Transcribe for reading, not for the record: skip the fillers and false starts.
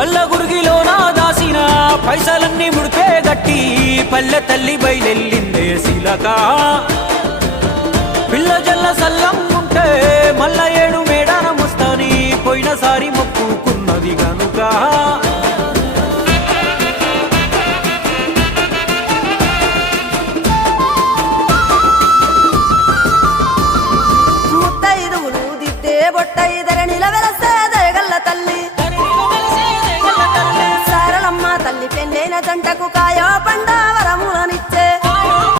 గల్ల గురిగిలోన దాసిన పైసలన్నీ ముడిపే గట్టి పల్లె తల్లి బయలెల్లిందే శిలక పిల్ల జల్ల సల్లంగుంటే మల్ల 7 మేడారం వస్తాని పోయినసారి మొక్కుకున్నది గనుక